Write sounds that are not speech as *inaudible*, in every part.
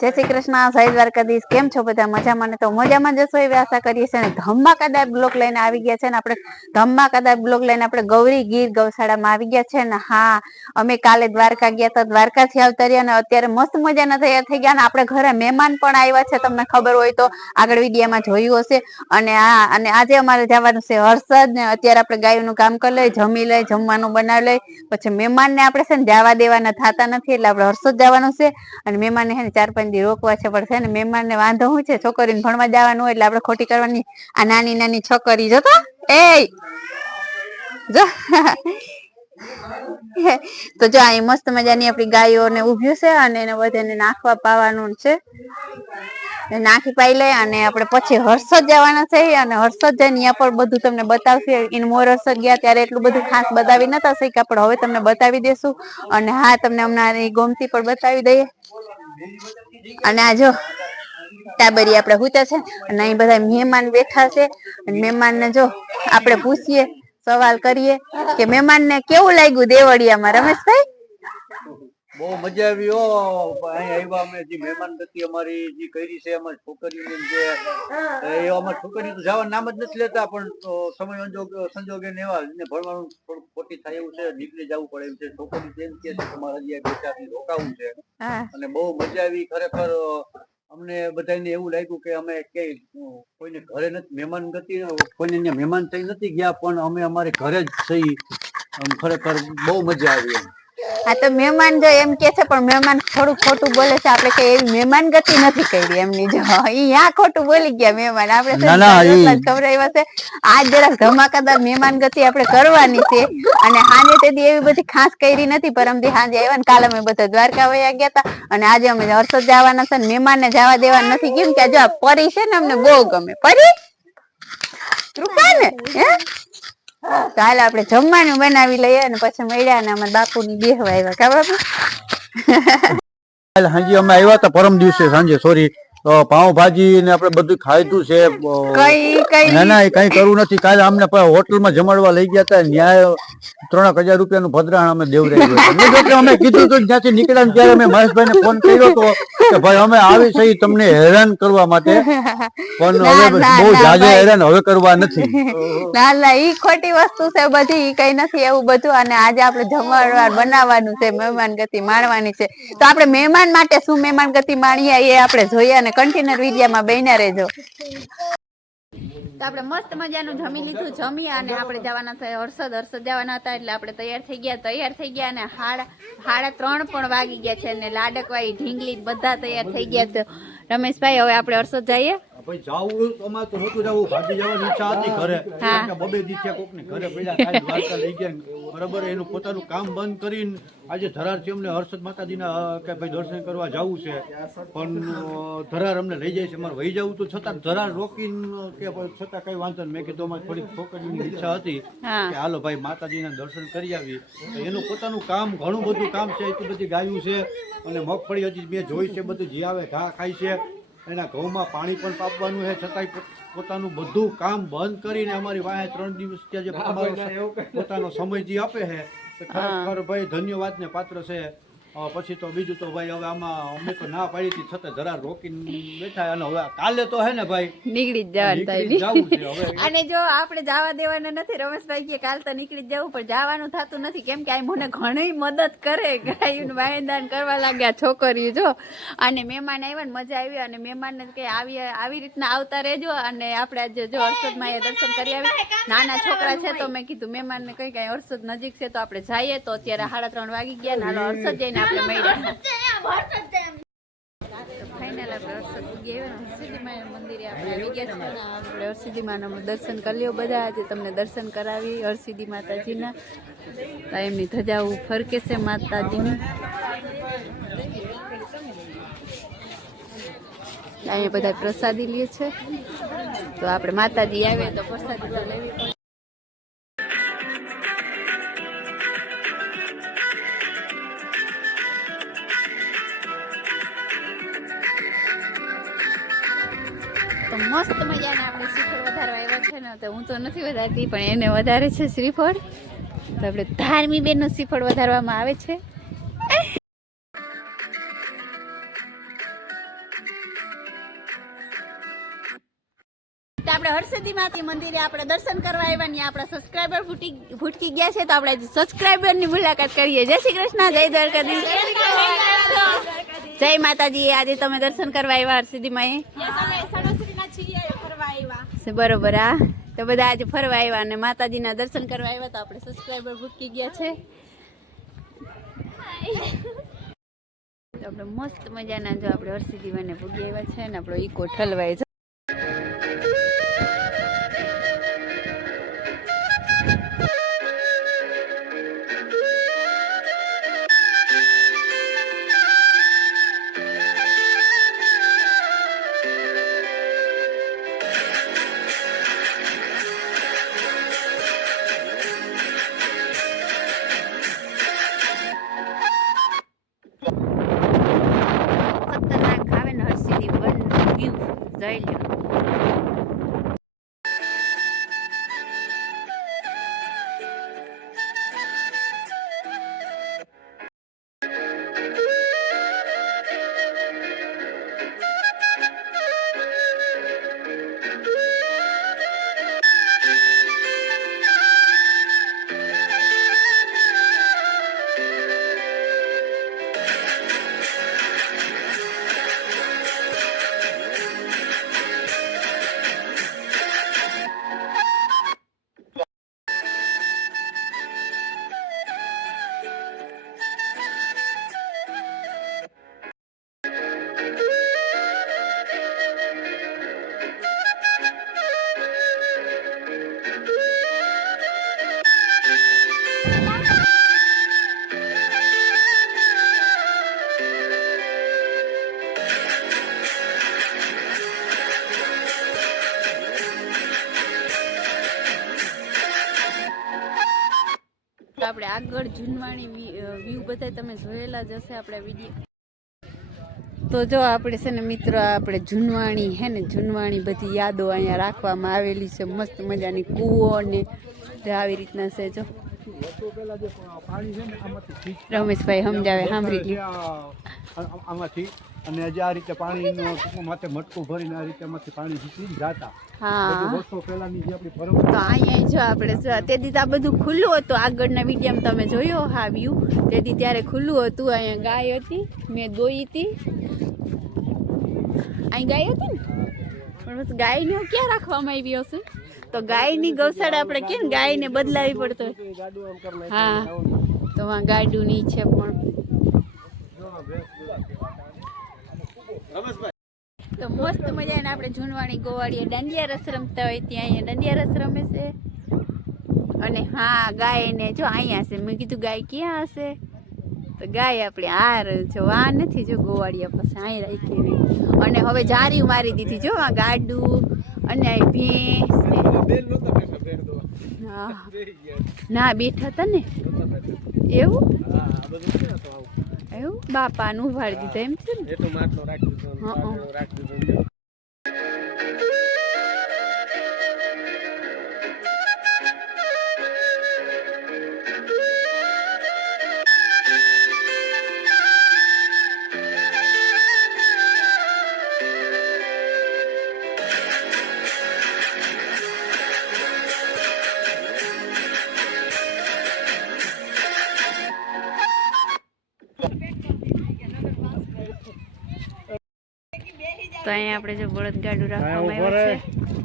જય શ્રી કૃષ્ણ, જય દ્વારકાધીશ. કેમ છો બધા? મજામાં ને તો મજામાં જશો એવી આશા કરીએ છીએ. ધમાકાદાર બ્લોક લઈને આવી ગયા છે ને આપણે ધમાકાદાર બ્લોક લઈને આપણે ગૌરી ગીર ગૌશાળામાં આવી ગયા છે ને હા, અમે કાલે દ્વારકા ગયા હતા. દ્વારકાથી રહ્યા અને અત્યારે મસ્ત મજાના તૈયાર થઈ ગયા અને આપણે ઘરે મહેમાન પણ આવ્યા છે. તમને ખબર હોય તો આગળ વિડીયામાં જોયું હશે. અને આ, અને આજે અમારે જવાનું છે હર્ષદ ને અત્યારે આપણે ગાયોનું કામ કરી લઈ જમી લઈ જમવાનું બનાવી લઈ પછી મહેમાનને આપણે છે ને જવા દેવાના થતા નથી એટલે આપણે હર્ષદ જવાનું છે. અને મહેમાનને છે ને ચાર પાંચ દી રોકવા છે, પણ છે ને મહેમાનને વાંધો શું છે? છોકરીને ભણવા જવાનું એટલે આપણે ખોટી કરવાની. આ નાની નાની છોકરી, જો તો. એ જો. *laughs* તો જો અહીં મસ્ત મજાની આપણી ગાયોને ઉભ્યું છે અને એને બધાને નાખવા પાવાનું છે. નાખી પાઈ લે અને આપણે પછી હર્ષદ જવાના છે અને હર્ષદ જઈને ત્યાં પણ બધું તમને બતાવશે. ઇન મોર હર્ષદ ગયા ત્યારે એટલું બધું ખાસ બતાવી નતા શીખ્યા પણ હવે તમને બતાવી દેશું. અને હા, તમને હમણાં ગોમતી પણ બતાવી દઈએ. અને આ જો ટાબરી આપણે હૂતા છે અને અહીં બધા મહેમાન બેઠા છે. અને મહેમાનને જો આપણે પૂછીએ, સવાલ કરીએ કે મહેમાનને કેવું લાગ્યું દેવળિયામાં? રમેશભાઈ? બહુ મજા આવી. હો અહીં આવ્યા અમે જે મહેમાન ગતિ અમારી જે કરી છે અમારી છોકરીઓને જે એ અમારી છોકરી તો જવા નામ જ નથી લેતા પણ સમય સંજોગ સંજોગે ને એવા ને ભણવાનું થોડું ખોટી થાય એવું છે નીકળી જવું પડે એમ છે. છોકરી તેમ કે છે તમારા જે હજી બે ચાર રોકાવું છે. અને બહુ મજા આવી. ખરેખર અમને બધાને એવું લાગ્યું કે અમે કે કોઈને ઘરે નથી મહેમાન ગતિ કોઈને મહેમાન થઈ નથી ગયા પણ અમે અમારે ઘરે જ થઈ ખરેખર બહુ મજા આવી એમ. આ તો મહેમાન જો એમ કે છે પણ મહેમાન થોડું ખોટું બોલે છે. આપણે કે એવી મહેમાન ગતિ નથી કરી એમની જો. ઈ યા ખોટું બોલી ગયા મહેમાન. આપણે ખબર ખવડાવ્યા છે. આજ જરાક ધમાકાદાર મહેમાન ગતિ આપણે કરવાની છે. અને હાજે તેથી એવી બધી ખાસ કરી નથી પરમથી હાજે આવ્યા ને કાલે અમે બધા દ્વારકા વયા ગયા હતા અને આજે અમે હર્ષદ જવાના છે ને મહેમાનને જવા દેવા નથી. કેમ કે જો પરી છે ને અમને બહુ ગમે. પરી? કૃપા ને હે? તો હાલ આપણે જમવાનું બનાવી લઈએ અને પછી મળ્યા અને અમારા બાપુની બેહવા આવ્યા કા બાપુ કાલે સાંજે અમે આવ્યા હતા પરમ દિવસે, સાંજે સોરી પાઉંભાજી ને આપણે બધું ખાધું છે. કઈ કઈ? ના ના એ કઈ કરવું નથી. કાલે અમને હોટલમાં જમાડવા લઈ ગયા હતા ન્યાય ત્રણ હજાર રૂપિયાનું ભદ્રાણ અમે દેવરાયું. અમે કીધું હતું જ્યાંથી નીકળ્યા ત્યારે મેં મહેશભાઈ ને ફોન કર્યો હતો કે ભાઈ અમે આવી છે તમને હેરાન કરવા માટે. પણ હવે બહુ જાજે હેરાન હવે કરવા નથી. ના ના ઈ ખોટી વસ્તુ છે બધી. ઈ કઈ નથી એવું બધું. અને આજે આપણે જમણવાર બનાવવાનું છે મહેમાન ગતિ માણવાની છે. તો આપણે મહેમાન માટે શું મહેમાન ગતિ માણીએ એ આપણે જોઈએ અને કન્ટેનર વિડીયામાં બન્યા રહેજો. તો આપણે મસ્ત મજાનું જમી લીધું, જમી અને આપણે જવાના છે હર્ષદ. હર્ષદ જવાના હતા એટલે આપણે તૈયાર થઈ ગયા, તૈયાર થઈ ગયા અને હાડા હાડા ત્રણ પણ વાગી ગયા છે અને લાડકવાઈ ઢીંગલી બધા તૈયાર થઈ ગયા છે. રમેશભાઈ, હવે આપણે હર્ષદ જઈએ. ભાઈ જાવું અમારે તો નહોતું જવું ભાગી જવાની ઈચ્છા હતી ઘરે. બબે દી કોકને ઘરે પડ્યા કાંઈ દ્વારકા લઈ ગયા બરાબર એનું પોતાનું કામ બંધ કરીને આજે ધરાર છે અમને હર્ષદ માતાજીના કે ભાઈ દર્શન કરવા જવું છે. પણ ધરાર અમને લઈ જાય છે. મારે વહી જવું તો છતાં ધરાર રોકીને કે છતાં કઈ વાંધો મેં કીધું અમારી થોડીક છોકરીની ઈચ્છા હતી કે હાલો ભાઈ માતાજીના દર્શન કરી આવી એનું પોતાનું કામ ઘણું બધું કામ છે એટલી બધી ગાયું છે. અને મગફળી હજી મેં જોઈ છે બધું જે આવે ઘા ખાય છે. એના ઘઉંમાં પાણી પણ પાપવાનું છે છતાંય પોતાનું બધું કામ બંધ કરીને અમારી વાહે ત્રણ દિવસ ત્યાં જે પોતાનો સમય જે આપે છે તો ખરેખર ભાઈ ધન્યવાદ ને પાત્ર છે. પછી તો બીજું તો ભાઈ હવે આમાં અમે તો ના પાડી હતી છતાં જરા રોકીને બેઠા અને હવે કાલે તો હે ને ભાઈ નીકળી જ જવાનું અને જો આપણે જવા દેવાના નથી રમેશભાઈ કે કાલ તો નીકળી જ જવું પણ જવાનું થતું નથી કેમ કે આ મને ઘણી મદદ કરે ગાયું વાયદાન કરવા લાગ્યા છોકરીઓ જો. અને મહેમાન આવ્યા ને મજા આવી અને મહેમાનને કે આવી આવી રીતના આવતા રહેજો અને આપણે આજે જો હર્ષદમાં દર્શન કરી આવી. નાના છોકરા છે તો મેં કીધું મહેમાનને કઈ કઈ હર્ષદ નજીક છે તો આપણે જઈએ તો અત્યારે સાડા ત્રણ વાગી ગયા ને હાલો હર્ષદ જઈને આપણે મળ્યા ફાઇનલ આપણે હર્ષદ પૂગી આવ્યા ને મંદિરે આપણે આવી ગયા છે આપણે હરસિદ્ધિ માના દર્શન કરી લ્યો બધા. આજે તમને દર્શન કરાવી હરસિદ્ધિ માતાજીના. તો એમની ધજાઓ ફરકે છે માતાજીની. અહીંયા બધા પ્રસાદી લે છે. તો આપણે માતાજી આવે તો પ્રસાદી તો લેવી પડે. હું તો નથી વધારતી પણ એને વધારે છે શ્રીફળ. તો આપણે ધાર્મી બેનનું શ્રીફળ વધારવામાં આવે છે. આપણે હર્ષદીમાંથી મંદિરે આપણે દર્શન કરવા આવ્યા ને આપણા સબસ્ક્રાઈબર ફૂટી ફૂટકી ગયા છે તો આપણે સબસ્ક્રાઈબરની મુલાકાત કરીએ. જય શ્રી કૃષ્ણ જય દ્વારકાધીશ. જય માતાજી આજે તમે દર્શન કરવા આવ્યા હર્ષદીમાં બરોબર આ તો બધા આજે ફરવા આવ્યા અને માતાજીના દર્શન કરવા આવ્યા તો આપણે સબસ્ક્રાઈબર ભૂકી ગયા છે. તો આપણે મસ્ત મજાના જો આપણે હર્ષિદીવાને ભૂગી આવ્યા છે ને આપણો ઈકો ઠલવાય છે. આપણે આગળ જૂનવાણી વ્યૂ બધા તમે જોયેલા જ હશે આપણા વીડિયો તો જો આપણે છે ને મિત્રો, આપણે જૂનવાણી હે ને, જૂનવાણી બધી યાદો અહીંયા રાખવામાં આવેલી છે. મસ્ત મજાની કૂવો ને આવી રીતના છે જો. રમેશભાઈ સમજાવે સાંભળી આમાંથી અને જે આ રીતે પાણીનું માથે મટકું ભરીને આ રીતે માંથી પાણી જીતી. જતા વર્ષો પહેલાની જે આપણી તો અહીંયા જો આપણે તે દી આ બધું ખુલ્લું હતું. આગળના વિડીયોમાં તમે જોયો હા વ્યૂ તે દી ત્યારે ખુલ્લું હતું. અહીંયા ગાય હતી મેં દોઈ હતી. અહીં ગાય હતી ને? પણ ગાયને ક્યાં રાખવામાં આવી હશે? તો ગાયની ગૌશાળા આપણે કેમ ગાયને બદલાવી પડતો હા. તો આ ગાડુની છે પણ. તો મસ્ત મજાને આપણે જૂનવાણી ગોવાળીએ દાંડિયા રસ રમતા હોય ત્યાં અહીંયા દાંડિયા રસ રમે છે. અને હા ગાય ને જો અહીંયા છે. મેં કીધું ગાય ક્યાં હશે? તો ગાય આપણે હાર જોવા આ નથી જો ગોવાળિયા પાસે અહીં રાખી એવી. અને હવે જારી મારી દીધી જો આ ગાડું અને આ ભેંસ. ના. બેઠા હતા ને. એવું? એવું? બાપાનું ઉભાડી દીધા એમ છે ને. અહીંયા આપણે જો બળદગાડું રાખવામાં આવ્યું છે.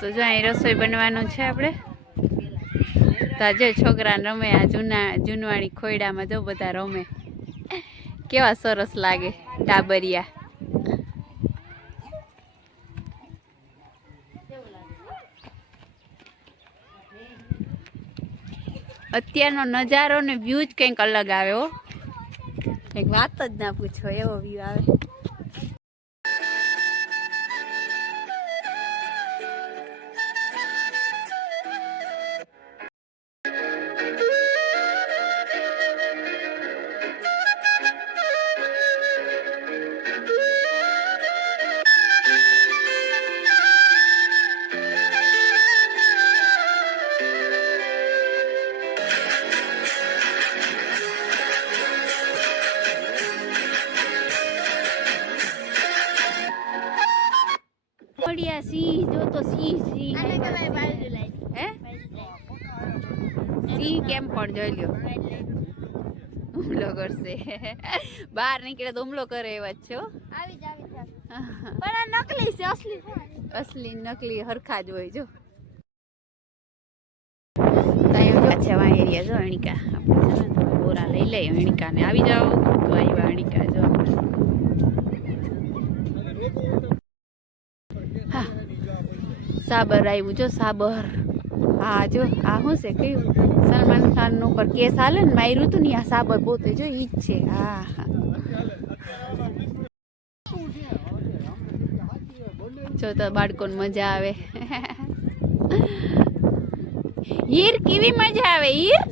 તો જો અહીં રસોઈ બનવાનું છે આપણે. તો આજે છોકરા રમે આ જૂના જૂનવાણી ખોયડામાં જો બધા રમે. કેવા સરસ લાગે ટાબરિયા અત્યારનો નજારો ને વ્યૂ જ કંઈક અલગ આવે હો. કંઈક વાત જ ના પૂછો, એવો વ્યૂ આવે. હે બાજુ કેમ પણ જોઈ લ્યો. હુમલો કરશે. બહાર નીકળે તો હુમલો કરે એવા જ છો. આવી જ આવી પણ આ નકલી છે અસલી અસલી નકલી હરખા જ હોય જો. છે એરિયા જો અણીકા. આપણે બોરા લઈ લઈએ અણિકાને આવી જાઓ. તો આવી અણિકા જો હા સાબર આવ્યું જો સાબર. હા, જો, આ શું છે કયું સલમાન ખાન ઉપર પર કેસ હાલે ને માર્યું હતું આ સાબર પોતે, જો, ઈ જ છે. હા. જો તો બાળકોને મજા આવે. હીર કેવી મજા આવે, હીર?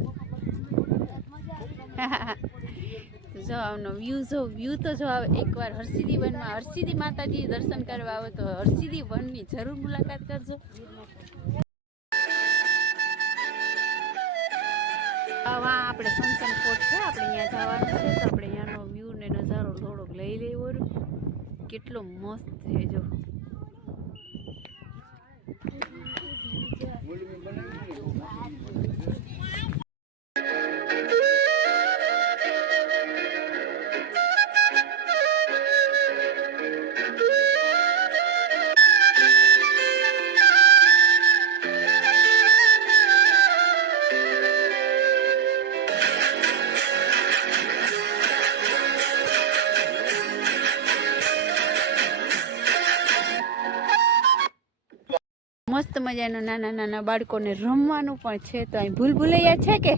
તો જો આમનો વ્યૂ જો વ્યૂ તો જો આવે, એકવાર હરસિદ્ધિ વનમાં હરસિદ્ધિ માતાજી દર્શન કરવા આવે તો હરસિદ્ધિ વનની જરૂર મુલાકાત કરજો. આવા આપણે સનસન ફોર્ટ છે, આપણે અહીંયા જવાનું છે, તો આપણે અહીંયાનો વ્યૂ ને નજારો થોડોક લઈ લેવો કેટલો મસ્ત છે, જો. મજાનું નાના નાના બાળકોને રમવાનું પણ છે, તો અહીં ભૂલભુલૈયા છે કે?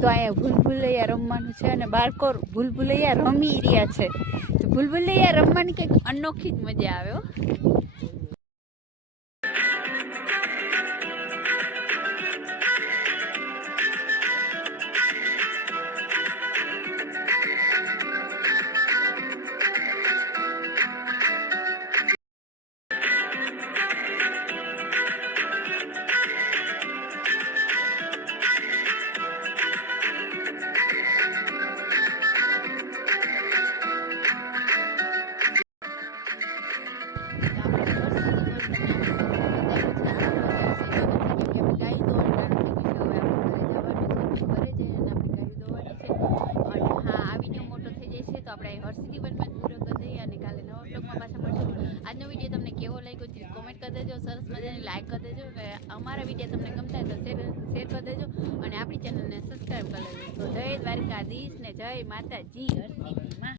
તો અહીંયા ભૂલભુલૈયા રમવાનું છે અને બાળકો ભૂલભુલૈયા રમી રહ્યા છે. તો ભૂલભુલૈયા રમવાની કંઈક અનોખી જ મજા આવે જય માતાજી.